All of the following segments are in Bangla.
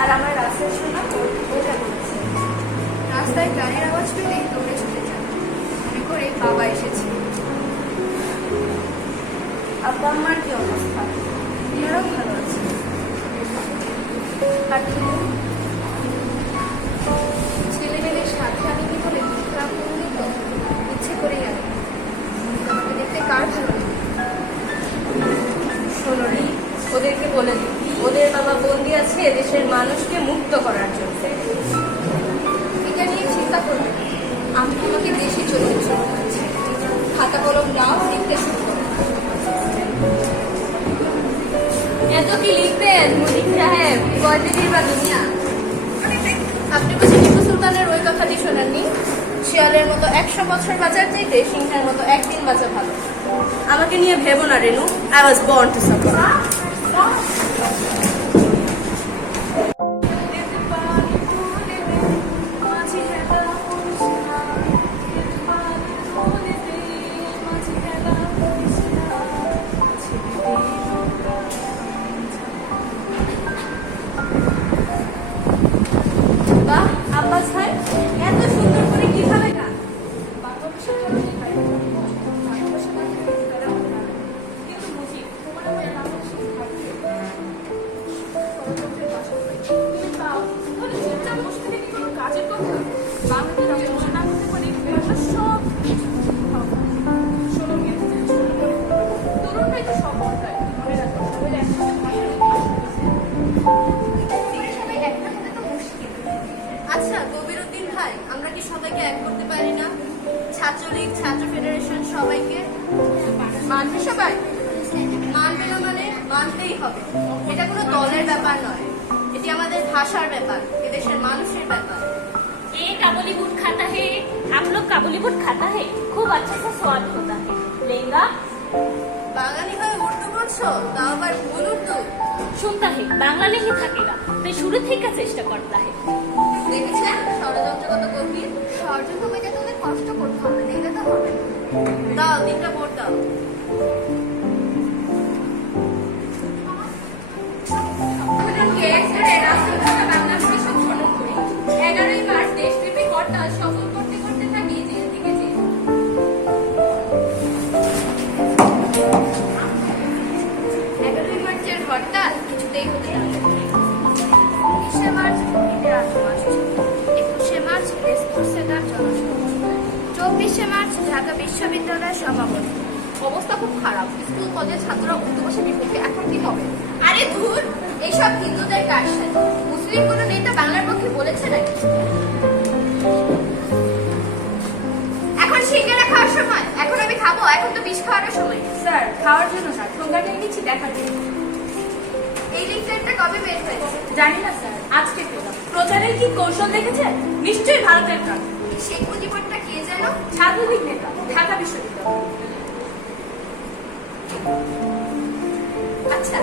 আর আমার রাস্তায় শোনা ওটা বলছে। রাস্তায় গাড়ির আওয়াজ পেলেই দৌড়ে ছুটে যায়, মনে করে বাবা এসেছে। আব্বা আমার কি অবস্থা? ওনারাও ভালো আছে। আর তুমি? ছেলেমেয়েদের সাথে আনিনি বলে খারাপ করলে তো ইচ্ছে করেই আনি। তোমাকে দেখতে কার ভালো লাগে? শোনো রে, ওদেরকে বলে দিই ওদের বাবা বন্দি আছে দেশের মানুষকে মুক্ত করার জন্য। এটা নিয়ে চিন্তা করবে না, আমি তোমাকে দেশে চলে যেতে বলছি। খাতা কলম নাও, লিখতে শুরু করো। এত কি লিখবেন মুদিক সাহেব? কয়দিনই বা দুনিয়া। আপনি বুঝি টিপু সুলতানের ওই কথাটি শোনেননি? শিয়ালের মতো 100 বছর বাঁচার চাইতে সিংহের মতো একদিন বাঁচা ভালো। আমাকে নিয়ে ভেবো না Renu, I was born to suffer. বাহ, আব্বাস ভাই এত সুন্দর করে কিভাবে গান? কিন্তু বুঝি তোমার আমার বাংলাদেশে থাকবে। তাও তাহলে চুপচাপ বসে থেকে কি কোনো কাজের কথা? বাংলাদেশ রাষ্ট্র না করতে পারে ভাষা সব শোনো মেয়ে, তরুণরাই তো সব বদলায়। মনে রাখো সবাই একসাথে ভাষার সবাই একটা হলে তো মুশকিল। আচ্ছা কবিরউদ্দিন ভাই, আমরা কি সবাইকে এক করতে পারি না? ছাত্রলীগ, ছাত্র ফেডারেশন সবাইকে মানবে সবাই? মানবে না মানে মানতেই হবে। এটা কোনো দলের ব্যাপার নয়, এটি আমাদের ভাষার ব্যাপার, এদেশের মানুষের ব্যাপার। ये काबुलीवुड खाता है, आप लोग काबुलीवुड खाता है, खूब अच्छे से स्वाद होता है। लेंगा বাঙালি হয়ে উর্দু বলছো, তাও আবার ভুল উর্দু। सुनता है बांग्ला नहीं थकेगा, मैं शुरू থেকে চেষ্টা করता है। দেখেছেন ষড়যন্ত্রগত গভীর? ষড়যন্ত্র মেটাতে হলে কষ্ট করতে হবে, দেখলে তো হবে না। দাও 3টা ভোট দাও। হরতাল কিছুতেই হতে দেওয়া যাবে না। 19শে মার্চ শহীদের আগমন, 21শে মার্চ রেসকোর্সের জনসভা, 24শে মার্চ ঢাকা বিশ্ববিদ্যালয়ের সমাপনী। অবস্থা খুব খারাপ, স্কুল কলেজের ছাত্ররা উর্দু ভাষার বিপক্ষে। এখন কি হবে? আরে ধুর, এইসব হিন্দুদের কারসাজি। মুসলিম কোনো নেতা বাংলার পক্ষে বলেছে নাকি? এখন সিঙ্গারা খাওয়ার সময়? এখন আমি খাবো? এখন তো বিষ খাওয়ার সময়। স্যার খাওয়ার জন্য না, ঠোঙ্গাটা নিচ্ছি দেখার জন্য। এই লিফলেটটা কবে বের হয়েছে? জানি না স্যার, আজকে পেলাম। প্রচারের কি কৌশল দেখেছেন? নিশ্চয়ই ভারতের কাজ। শেখ মুজিবুরটা কে যেন? ছাত্রলীগ নেতা, ঢাকা বিশ্ববিদ্যালয়। আচ্ছা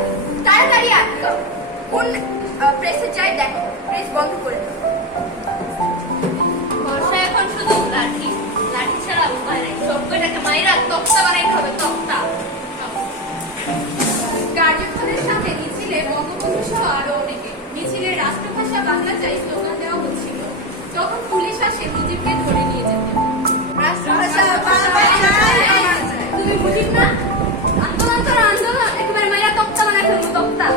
তাড়াতাড়ি আটকাও। কোন প্রেসে যাই দেখো, প্রেস বন্ধ করে দাও। বর্ষা এখন শুধু লাঠি, লাঠি ছাড়া উপায় নেই। সবকটাকে মাইরা তক্তা বানাইতে হবে, তক্তা। কার্যক্রমের সাথে মিছিলে বঙ্গবন্ধু সহ আরো অনেকে। মিছিলে রাষ্ট্রভাষা বাংলা চাই স্লোগান দেওয়া হচ্ছিল, তখন পুলিশ আসে মুজিবকে ধরে নিয়ে যেতে। রাষ্ট্রভাষা বাংলা চাই। তুমি মুজিব না? আন্দোলন তো আন্দোলন, একেবারে মাইরা তক্তা বানাই ফেলবো, তক্তা।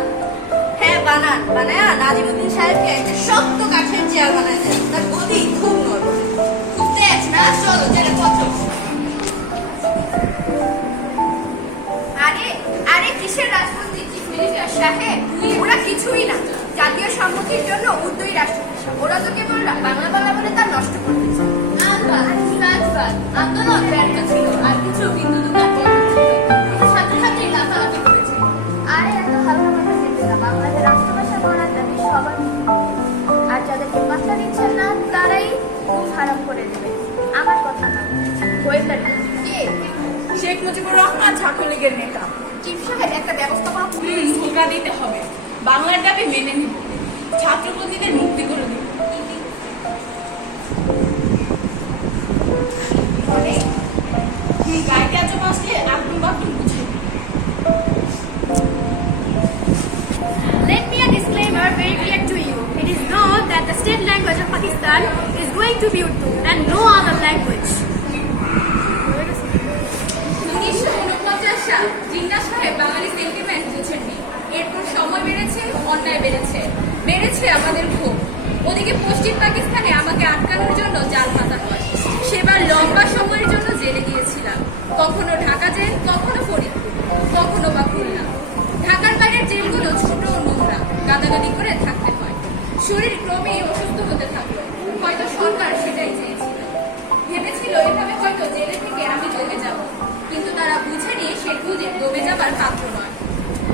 হ্যাঁ বানান, বানায়া নাজিমুদ্দিন সাহেবকে একটা শক্ত কাঠের চেয়ার বানায় দেন। তার গদি খুব নরম, খুব তেজ না। চলো জেলে কত। আরে আরে কিসের রাজমন্ত্রী, চিফ মিনিস্টার সাহেব? ওরা কিছুই না, জাতীয় সম্মতির জন্য উর্দুই রাষ্ট্রভাষা। ওরা তো কেবল বাংলা বাংলা বলে তা নষ্ট করতেছে। আন্দোলন ব্যর্থ ছিল, আর কিছু বিন্দু দুটার ছাত্রছাত্রী লাফালাফি করেছে। আরে এত হালকা কথা যেতে না, বাংলাদেশের রাষ্ট্রভাষা করার দাবি সবার। আর যাদেরকে পাত্তা দিচ্ছেন না তারাই খুব হারাম করে দেবে। আমার কথা না, গোয়েন্দার কে? শেখ মুজিবুর রহমান ছাত্রলীগের নেতা। চিফ সাহেব একটা ব্যবস্থাপনা ভূমিকা দিতে হবে। বাংলার দাবি মেনে নিব, ছাত্রপতিদের মুক্তি করে দিব। গাইতে আজ আসলে আব্দুল বাটুল বুঝে। Let me a disclaimer very clear to you. to be Urdu and no other language. 1949 সাল জিন্নাহ সাহেব বাঙালি সেন্টিমেন্ট বুঝেননি। এরপর সময় বেড়েছে, অন্যায় বেড়েছে, বেড়েছে আমাদের ক্ষোভ। ওদিকে পশ্চিম পাকিস্তানে আমাকে আটকানোর জন্য জাল পাতা হয়। সেবার লম্বা সময়ের জন্য জেলে গিয়েছিলাম, কখনো ঢাকা জেল, কখনো ফরিদপুর, কখনো বা খুলনা। ঢাকার বাইরের জেলগুলো ছোট ও নোংরা, গাদাগাদি করে থাকতে হয়। শরীর ক্রমেই অসুস্থ হতে থাকলো। হয়তো সরকার সেটাই চেয়েছিল, ভেবেছিল এভাবে হয়তো জেলে থেকে আমি জমে যাব, কিন্তু তারা বুঝেনি সে খুঁজে দমে যাবার পাত্র নয়।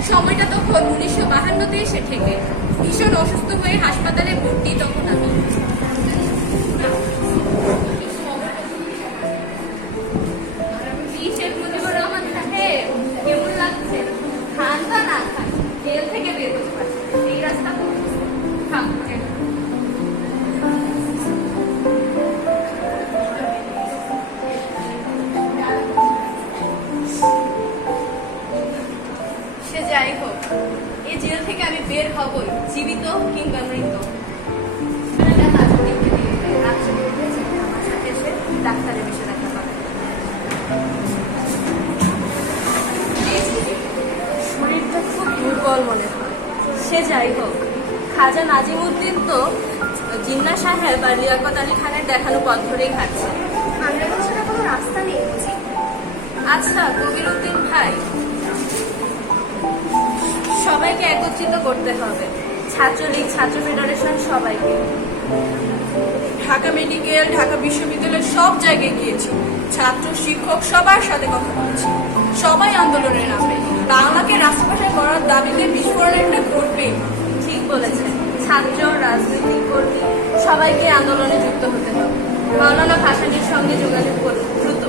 সময়টা তখন 1952-তে এসে ঠেকে। ভীষণ অসুস্থ হয়ে হাসপাতালে ভর্তি তখন আমি। শেখ মুজিবুর রহমান সাহেব, কেমন লাগছে? খান বা না খান, জেল থেকে বের হতে পারছে এই রাস্তা খান। সে যাই হোক, এই জেল থেকে আমি বের হবই, জীবিত কিংবা মৃত। আমার সাথে এসে ডাক্তারের বিষয়ে দেখা পাবে। শরীরটা খুব দুর্বল মনে হয়। সে যাই হোক, খাজা নাজিমুদ্দিন তো জিন্নাহ সাহেব আর লিয়াকত আলী খানের দেখানো পথ ধরেই হাঁটছে। আমরা বছরে কোনো রাস্তা নেই বুঝি। আচ্ছা কবির উদ্দিন ভাই, সবাইকে একত্রিত করতে হবে, ছাত্রলীগ, ছাত্র ফেডারেশন, সবাইকে। ঢাকা মেডিকেল, ঢাকা বিশ্ববিদ্যালয় সব জায়গায় গিয়েছি, ছাত্র শিক্ষক সবার সাথে কথা বলেছি। সবাই আন্দোলনের নামে বাংলাকে রাষ্ট্রভাষায় করার দাবিতে বিস্ফোরণ একটা ঘটবে। ঠিক বলেছেন, ছাত্র, রাজনীতি কর্মী সবাইকে আন্দোলনে যুক্ত হতে হবে। মাওলানা ভাসানীর সঙ্গে যোগাযোগ করুন দ্রুত।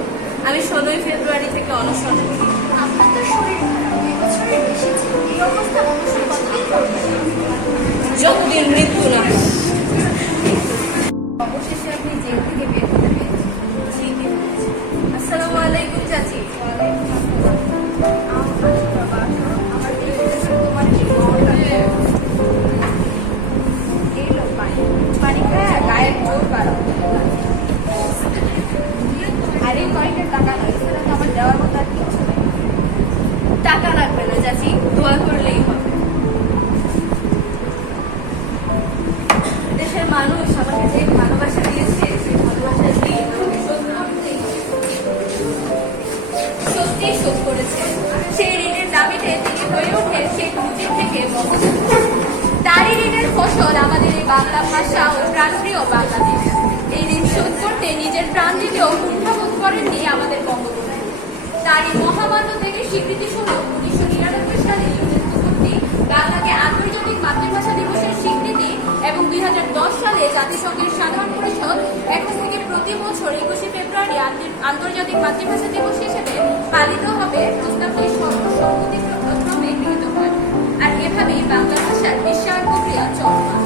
আমি 16 ফেব্রুয়ারি থেকে অনশন করি। আপনার তো শরীর খারাপ, 2 বছরের বেশি ছিল। এই অবস্থা অবশ্যই কতদিন চলবে? যতদিন মৃত্যু না হয়। অবশেষে আপনি জেল থেকে বের হতে পেরেছেন। ঠিকই বলেছেন। আসসালামু আলাইকুম চাচি। পানি খায় গায়ের জোর বাড়াও। আর এই কয়েকটা টাকা নয়, এছাড়া তো আমার দেওয়ার মতো আর কিছু নেই। টাকা লাগবে না চাচি, দোয়া করলেই হবে। দেশের মানুষ আমাকে যে ভালোবাসা দিয়েছে, সেই ভালোবাসার ঋণ আমাকে শোধ করতেই হবে। সত্যিই শোধ করেছে। সেই ঋণের দাবিতে তিনি হয়ে ওঠে শেখ মুজিব থেকে বঙ্গবন্ধু। তারই ঋণের ফসল আমাদের এই বাংলা ভাষা ও প্রাণপ্রিয় বাংলাদেশ। এই ঋণ শোধ করতে নিজের প্রাণ দিতেও কুণ্ঠাবোধ করেননি আমাদের বঙ্গবন্ধু। তারই মহামান্য থেকে স্বীকৃতি সহ 1999 সালে ইউনেস্কো কর্তৃক বাংলাকে আন্তর্জাতিক মাতৃভাষা দিবসের স্বীকৃতি এবং 2010 সালে জাতিসংঘের সাধারণ পরিষদ এখন থেকে প্রতি বছর 21 ফেব্রুয়ারি আন্তর্জাতিক মাতৃভাষা দিবস হিসেবে পালিত হবে প্রস্তাবটি সর্বসম্মতিক্রমে গৃহীত হয়। আর এভাবেই বাংলা ভাষার বিশ্বায়ন প্রক্রিয়া চলমান।